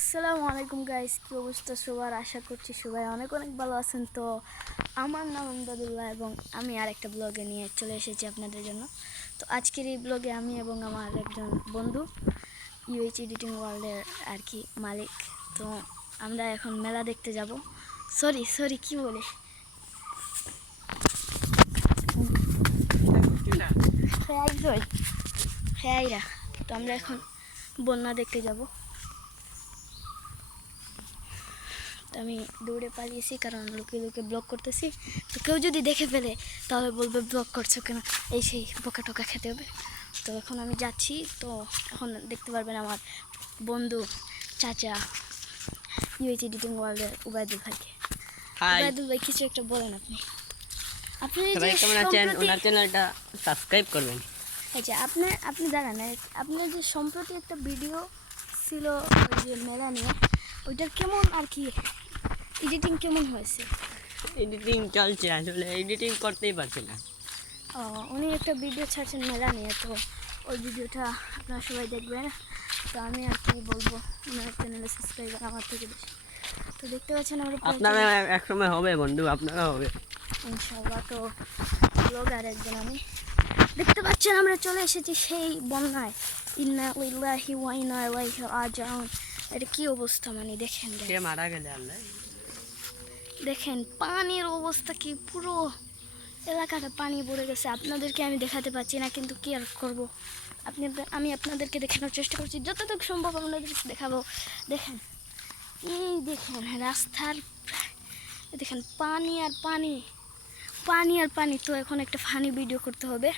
আসসালামু আলাইকুম গাইস, কি অবস্থা সবার? আশা করছি সবাই অনেক অনেক ভালো আছেন। তো আমার নাম আমদাদুল্লাহ এবং আমি আরেকটা ব্লগে নিয়ে চলে এসেছি আপনাদের জন্য। তো আজকের এই ব্লগে আমি এবং আমার একজন বন্ধু ইউএইচ এডিটিং ওয়ার্ল্ডের আর কি মালিক। তো আমরা এখন মেলা দেখতে যাব। সরি সরি কি বলে হ্যাঁ, তো আমরা এখন বন্যা দেখতে যাব। তো আমি দৌড়ে পালিয়েছি কারণ লুকিয়ে লুকিয়ে ব্লগ করতেছি। তো কেউ যদি দেখে ফেলে তাহলে বলবে ব্লগ করছো কেন, এই সেই বোকা টোকা খেতে হবে। তো এখন আমি যাচ্ছি। তো এখন দেখতে পারবেন আমার বন্ধু চাচা ইউএইচ এডিটিং ওয়ার্ল্ডের উবায়দুল ভাইকে। উবায়দুল ভাই কিছু একটা বলেন আপনি। আপনি যে ওনার চ্যানেলটা সাবস্ক্রাইব করবেন। আচ্ছা, আপনি দাঁড়ান। আপনি যে সম্প্রতি একটা ভিডিও ছিল ওই যে মেলা নিয়ে, ওইটার কেমন আর কি এডিটিং কেমন হয়েছে? এডিটিং চলছে, আসলে এডিটিং করতেই পারছি না। উনি একটা ভিডিও ছাড়ছেন মেলা নিয়ে, তো ওই ভিডিওটা আপনারা সবাই দেখবেন। তো আমি আর কি বলবো, ওনার চ্যানেলে সাবস্ক্রাইবার আমার থেকে বেশি। তো দেখতে পাচ্ছেন আমরা আপনারা একসময় হবে বন্ধু, আপনারা হবে ইনশাআল্লাহ। তো ব্লগার একজন আমি। দেখতে পাচ্ছেন আমরা চলে এসেছি সেই বন্যায়। ইন্না লিল্লাহি ওয়া ইন্না ইলাইহি রাজিউন। এটা কি অবস্থা, মানে দেখেন কে মারা গেলে আল্লাহ। দেখেন পানির অবস্থা কি, পুরো এলাকাটা পানি ভরে গেছে। আপনাদেরকে আমি দেখাতে পাচ্ছি না, কিন্তু কি আর করবো, আমি আপনাদেরকে দেখানোর চেষ্টা করছি, যতটুকু সম্ভব আপনাদের দেখাবো। দেখেন, এই দেখেন রাস্তার, দেখেন পানি আর পানি, পানি আর পানি। তো এখন একটা ফানি ভিডিও করতে হবে।